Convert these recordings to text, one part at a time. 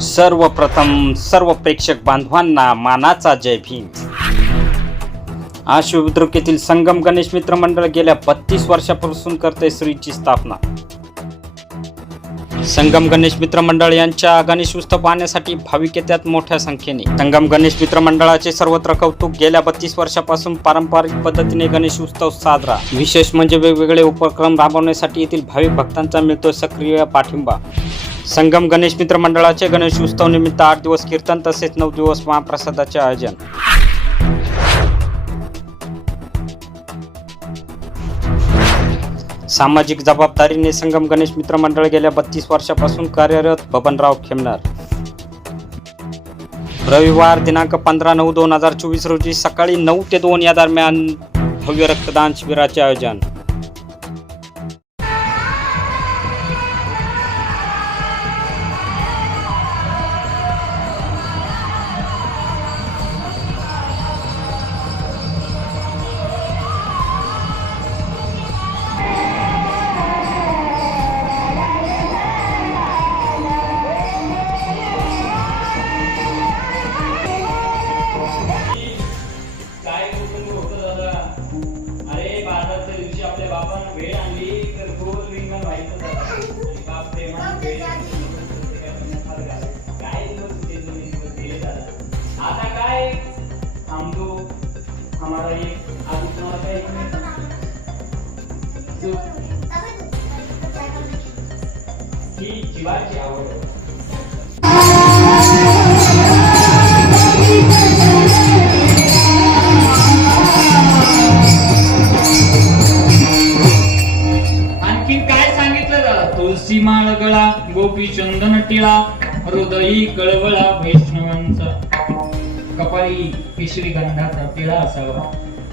सर्वप्रथम सर्व प्रेक्षक बांधवांना मानाचा जय भीम. आशु येथील संगम गणेश मित्र मंडळ गेल्या बत्तीस वर्षापासून करते श्रीची स्थापना. संगम गणेश मित्र मंडळ यांच्या गणेश उत्सव पाहण्यासाठी भाविक येतात मोठ्या संख्येने. संगम गणेश मित्र मंडळाचे सर्वत्र कौतुक गेल्या बत्तीस वर्षापासून पारंपरिक पद्धतीने गणेश उत्सव साजरा. विशेष म्हणजे वेगवेगळे उपक्रम राबवण्यासाठी येथील भाविक भक्तांचा मिळतो सक्रिय पाठिंबा. संगम गणेश मित्र मंडळाचे गणेश उत्सव निमित्त आठ दिवस कीर्तन तसेच नऊ दिवस महाप्रसादाचे आयोजन. सामाजिक जबाबदारीने संगम गणेश मित्र मंडळ गेल्या बत्तीस वर्षापासून कार्यरत बबनराव खेमनार रविवार दिनांक पंधरा नऊ दोन हजार चोवीस रोजी सकाळी नऊ ते दोन या दरम्यान भव्य रक्तदान शिबिराचे आयोजन. आवड आणखीन काय सांगितलं गळा गोपी चंदन टिळा हृदयी कळवळा वैष्णवांचा. कपाळी पिशवी गंधाचा टिळा असावा.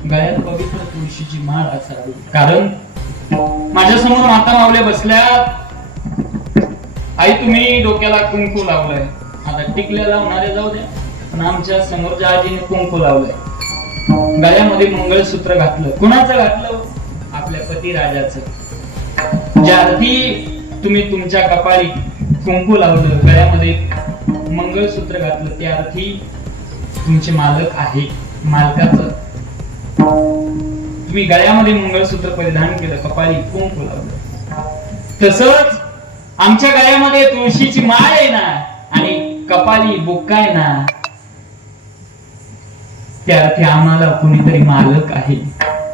गळ्यात पवित्र तुळशीची माळ असावी. कारण माझ्यासमोर माता मावल्या बसल्या आई तुम्ही डोक्याला कुंकू लावलाय. आता टिकल्या लावणारे जाऊ द्या. पण आमच्या समोरच्या आजीने कुंकू लावलंय. गळ्यामध्ये मंगळसूत्र घातलं. कुणाचं घातलं? आपल्या पती राजाचं. ज्या अर्थी तुम्ही तुमच्या कपाळी कुंकू लावलं गळ्यामध्ये मंगळसूत्र घातलं त्या अर्थी तुमचे मालक आहे मालकाचं. तुम्ही गळ्यामध्ये मंगळसूत्र परिधान केलं कपाळी कुंकू लावलं. तसंच आमच्या गळ्यामध्ये तुळशीची माळ आहे ना आणि कपाली बुक्का आहे ना त्या अर्थी आम्हाला कुणीतरी मालक आहे.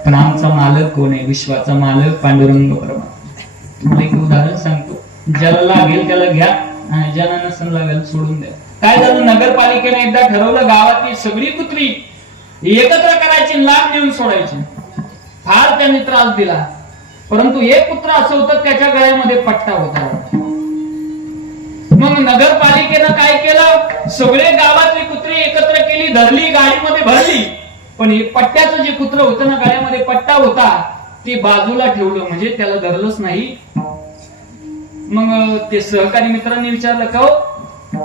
पण आमचा मालक कोण आहे? विश्वाचा मालक पांडुरंग परमात्मा तुम्हाला एक उदाहरण सांगतो. ज्याला लागेल त्याला घ्या आणि ज्याला नसेल लागेल सोडून द्या. काय झालं? नगरपालिकेने एकदा ठरवलं गावातली सगळी कुत्री एकत्र करायची लाभ देऊन सोडायची. फार त्यांनी त्रास दिला. परंतु एक पुत्र असं होतं त्याच्या गळ्यामध्ये पट्टा होता. मग नगरपालिकेनं काय केलं? सगळे गावातली कुत्री एकत्र केली धरली गाडीमध्ये भरली. पण हे पट्ट्याचं जे कुत्र होतं ना गळ्यामध्ये पट्टा होता ते बाजूला ठेवलं. म्हणजे त्याला धरलंच नाही. मग ते सहकारी मित्रांनी विचारलं का हो,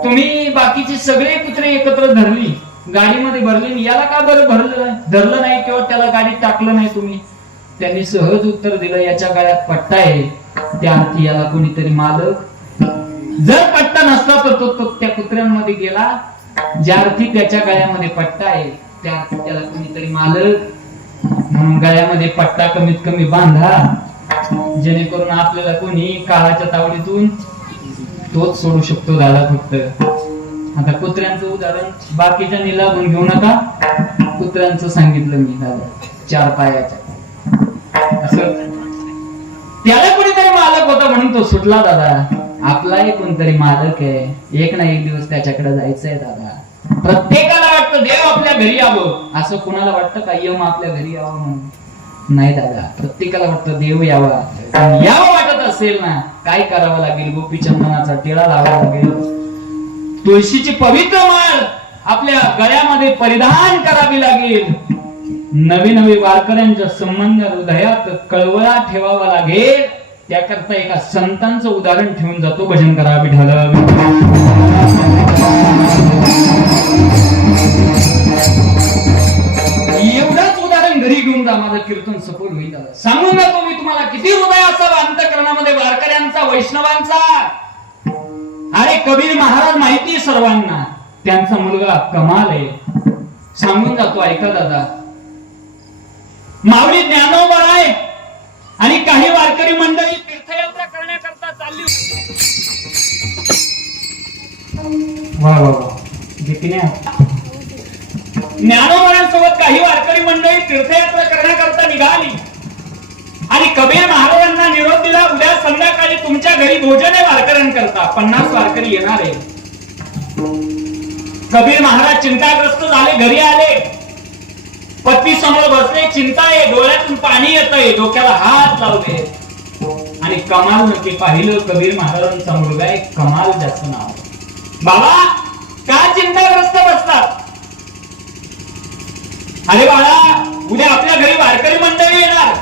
तुम्ही बाकीची सगळे कुत्रे एकत्र धरली गाडीमध्ये भरली आणि याला का बरं भरलं नाही? धरलं नाही किंवा त्याला गाडीत टाकलं नाही तुम्ही? त्यांनी सहज उत्तर दिलं याच्या गळ्यात पट्टा आहे. त्या अर्थी याला कोणीतरी मालक जर पट्टा नसता तर तो तो त्या कुत्र्यांमध्ये गेला. ज्या अर्थी त्याच्या गळ्यामध्ये पट्टा आहे त्या अर्थी त्याला कोणीतरी मालक म्हणून गळ्यामध्ये पट्टा कमीत कमी बांधा. जेणेकरून आपल्याला कोणी काळाच्या तावडीतून तोच सोडू शकतो दादा फक्त. आता कुत्र्यांचं उदाहरण बाकीच्या निलावून घेऊ नका. कुत्र्यांचं सांगितलं मी दादा चार पायाच्या. त्याला कोणीतरी मालक होता म्हणून तो सुटला दादा. आपलाही कोणतरी मालक आहे. एक ना एक दिवस त्याच्याकडे जायचंय दादा. प्रत्येकाला वाटतं देव आपल्या घरी यावं. असं कुणाला वाटतं का? यम आपल्या घरी यावं म्हणून. नाही दादा. प्रत्येकाला वाटतं देव यावा. यावं वाटत असेल ना काय करावं लागेल? गोपी चंदनाचा टिळा लावावा लागेल. तुळशीची पवित्र माळ आपल्या गळ्यामध्ये परिधान करावी लागेल. नवी नवी वारकऱ्यांच्या संबंध हृदयात कळवळा ठेवावा लागेल. त्याकरता एका संतांचं उदाहरण ठेवून जातो भजन करा विठाल एवढंच उदाहरण घरी घेऊन जा माझं कीर्तन सफल होईल. सांगून जातो मी तुम्हाला किती हृदय असा अंतकरणामध्ये वारकऱ्यांचा वैष्णवांचा. अरे कबीर महाराज माहिती सर्वांना. त्यांचा मुलगा कमाल आहे. सांगून जातो ऐका दादा. माऊली ज्ञानोबर आहे. आणि काही वारकरी मंडळी तीर्थयात्रा करण्याकरता चालली वा वा ज्ञानोबरांसोबत काही वारकरी मंडळी तीर्थयात्रा करण्याकरता निघाली. आणि कबीर महाराजांना निरोप दिला उद्या संध्याकाळी तुमच्या घरी भोजन आहे वारकऱ्यांकरता. पन्नास वारकरी येणार आहे कबीर महाराज चिंताग्रस्त झाले घरी आले. पत्नी समोर बसले चिंता आहे डोळ्यातून पाणी येत आहे डोक्याला हात लावले आणि कमाल नक्की पाहिलं कबीर महाराजांचा मुलगा एक कमाल ज्याचं नाव बाबा का चिंताग्रस्त बसतात अरे बाळा उद्या आपल्या घरी वारकरी मंडळी येणार.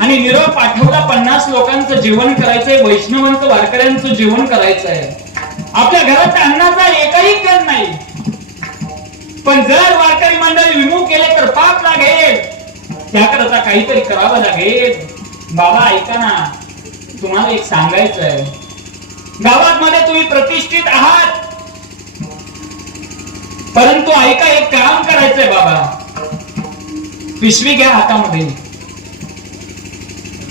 आणि निरोप पाठवला पन्नास लोकांचं जेवण करायचंय वैष्णवांचं वारकऱ्यांचं जेवण करायचंय. आपल्या घरात अन्नाचा एकही कण नाही. पण जर वारकरी मंडळी विमुख केले तर पाप लागेल. त्याकरता काहीतरी करावं लागेल. बाबा ऐका ना. तुम्हाला एक सांगायचं आहे गावात मध्ये तुम्ही प्रतिष्ठित आहात. परंतु ऐका एक काम करायचंय बाबा. पिशवी घ्या हातामध्ये.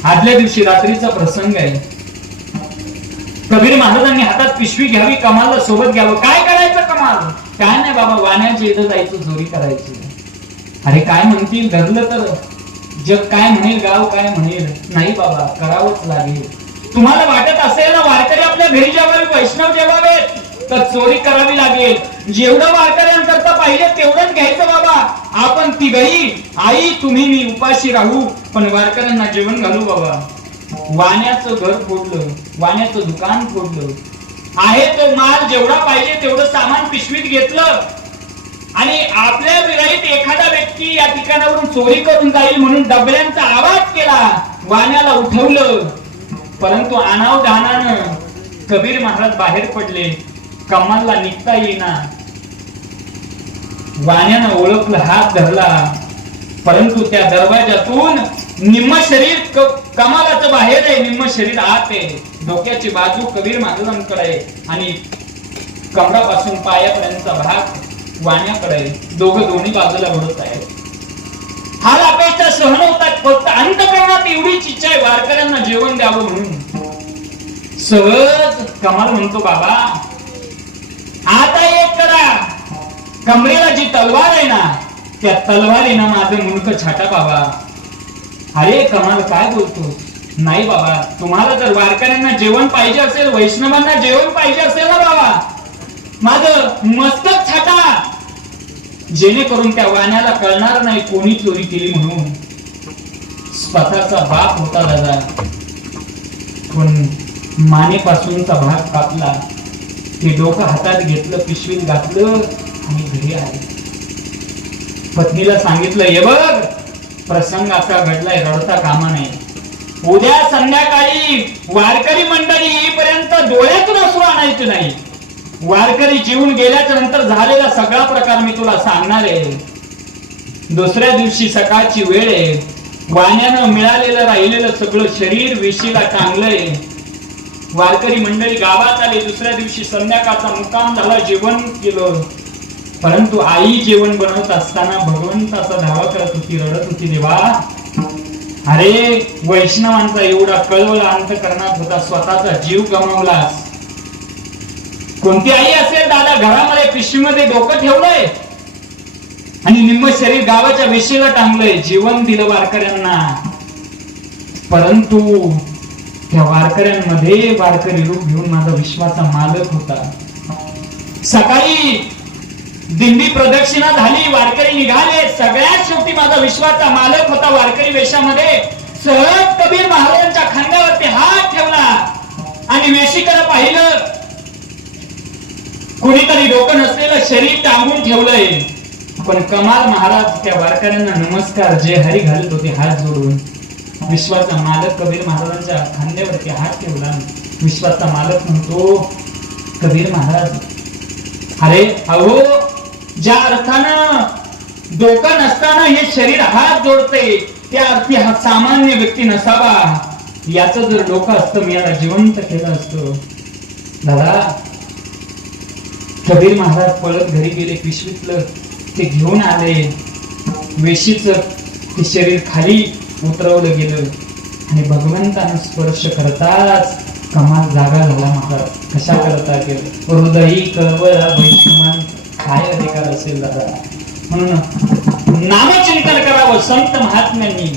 आदल्या दिवशी रात्रीचा प्रसंग आहे. कबीर महाराजांनी हातात पिशवी घ्यावी कमालला सोबत घ्यावं. काय करायचं कमाल? काय नाही बाबा वाण्याच्या इथं जायचं चोरी करायची. अरे काय म्हणतील? धरलं तर जग काय म्हणेल गाव काय म्हणेल? नाही बाबा करावंच लागेल. तुम्हाला वाटत असेल ना वारकरी आपल्या घरी जेवावे वैष्णव जेवावेत तर चोरी करावी लागेल. जेवढं वारकऱ्यांकरता पाहिजे तेवढंच घ्यायचं बाबा. आपण तिघही आई तुम्ही मी उपाशी राहू पण वारकऱ्यांना जेवण घालू बाबा. वाण्याचं घर फोडलं वाण्याचं दुकान फोडलं. आहे तो माल जेवढा पाहिजे तेवढं सामान पिशवीत घेतलं. आणि आपल्या विराईत एखादा व्यक्ती या ठिकाणावरून चोरी करून जाईल म्हणून डबल्यांचा आवाज केला वाण्याला उठवलं. परंतु अनावधानानं कबीर महाराज बाहेर पडले. कमालला निघता येईना. वाण्यानं ओळखलं हात धरला. परंतु त्या दरवाजातून निम्म शरीर कमालाचं बाहेर आहे निम्म शरीर आत आहे. डोक्याची बाजू कबीर महाराजांकडे आहे आणि कमरापासून पायापर्यंतचा भाग वाण्याकडे आहे. दोघं दोन्ही बाजूला ओढत आहेत हाल अपेक्षा सहन होतात फक्त अंतकरणात एवढीच इच्छा आहे वारकऱ्यांना जेवण द्यावं म्हणून. सहज कमाल म्हणतो बाबा. आता एक करा. कमरेला जी तलवार आहे ना त्या तलवारीनं माझं मुलक छाटा बाबा. अरे कमाल काय बोलतो? नाही बाबा तुम्हाला जर वारकऱ्यांना जेवण पाहिजे असेल वैष्णवांना जेवण पाहिजे असेल ना बाबा. माझं मस्तक छाटा. जेणेकरून त्या वाण्याला कळणार नाही कोणी चोरी केली म्हणून. स्वतःचा बाप होता दादा पण मानेपासूनचा भाग कापला. ते डोकं हातात घेतलं पिशवीत घातलं आणि घरी आले. पत्नीला सांगितलं ये बघ प्रसंग असा घडलाय रडता कामा नाही उद्या संध्याकाळी वारकरी मंडळी येईपर्यंत डोळ्यातून असू आणायचं नाही. वारकरी जीवन गेल्याच्यानंतर झालेला सगळा प्रकार मी तुला सांगणार आहे. दुसऱ्या दिवशी सकाळची वेळ आहे. वाण्यानं मिळालेलं राहिलेलं सगळं शरीर विशीला टांगलंय वारकरी मंडळी गावात आली दुसऱ्या दिवशी संध्याकाळचा मुक्काम झाला जेवण केलं. परंतु आई जेवण बनवत असताना भगवंताचा धावा करत होती रडत होती देवा अरे वैष्णवांचा एवढा कळवला अंतकरणात होता स्वतःचा जीव गमावलास. कोणती आई असेल दादा घरामध्ये पिशवीमध्ये डोकं ठेवलंय? आणि निम्म शरीर गावाच्या वेशीला टांगलंय जीवन दिलं वारकऱ्यांना. परंतु त्या वारकऱ्यांमध्ये वारकरी रूप घेऊन माझा विश्वाचा मालक होता. सकाळी दिंडी प्रदक्षिणा झाली वारकरी निघाले. सगळ्यात शेवटी माझा विश्वाचा मालक होता वारकरी वेशामध्ये. सहज कबीर महाराजांच्या खांद्यावरती हात ठेवला. आणि वेशीकडे पाहिलं कुणीतरी डोकं नसलेलं शरीर टांगून ठेवलंय. पण कमाल महाराज त्या वारकऱ्यांना नमस्कार जे हरी घालत होते हात जोडून. विश्वाचा मालक कबीर महाराजांच्या खांद्यावरती हात ठेवला. विश्वाचा मालक म्हणतो कबीर महाराज अरे अहो ज्या अर्थानं डोकं नसताना हे शरीर हात जोडते त्या अर्थी हा सामान्य व्यक्ती नसावा. याचं जर डोकं असतं मी याला जिवंत केलं असतं. दादा कबीर महाराज पळत घरी गेले पिशवीतलं ते घेऊन आले. वेशीच ते शरीर खाली उतरवलं गेलं. आणि भगवंतानं स्पर्श करताच कमाल जागा झाला महाराज कशा करता गेलं? हृदयी कळवळा वैष्णव काय अधिकार असेल दादा. म्हणून नामचिंतन करावं संत महात्म्यांनी.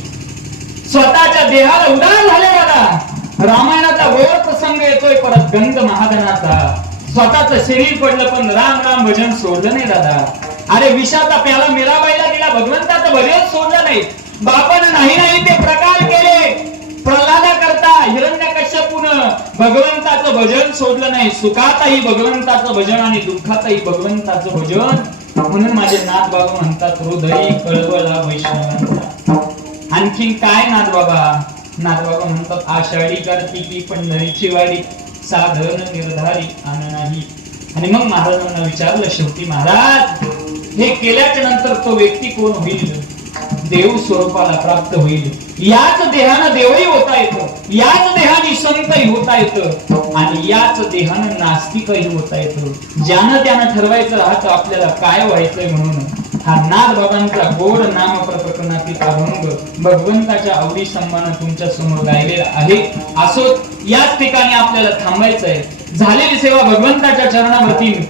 स्वतःच्या देहाला उदार झाले दादा. रामायणाचा गोर प्रसंग येतोय परत गंध महागणाचा. स्वतःच शरीर पडलं पण राम राम भजन सोडलं नाही दादा. अरे विषाचा प्याला मिराबाईला दिला भगवंताचं भजन सोडलं नाही. बापानं नाही नाही ते प्रकार केले. प्रल्हादा करता हिरण्य भगवंताचं भजन सोडलं नाही. सुखातही भगवंताचं भजन आणि दुःखातही भगवंताचं भजन. म्हणून माझे नाथ बाबा म्हणतात हृदय कळवला वैष्णवांचा. आणखीन काय नाथ बाबा नाथ बाबा म्हणतात आषाढी कार्तिकी पंढरीची वाडी साधन निर्धारी आन नाही. आणि मग महाराजांना विचारलं शेवटी महाराज हे केल्याच्यानंतर तो व्यक्ती कोण होईल? देव स्वरूपाला प्राप्त होईल. याच देहानं देवही होता येतं. याच देहाने संतही होता येतं. आणि याच देहानं नास्तिकही होता येतं. ज्यानं त्यानं ठरवायचं राहतं आपल्याला काय व्हायचंय म्हणून. हा नाथ बाबांचा गोड नाम प्रकरणातील अभंग भगवंताच्या आवडी सन्मान तुमच्यासमोर गायलेला आहे. असो याच ठिकाणी आपल्याला थांबायचं आहे झालेली सेवा भगवंताच्या चरणावरती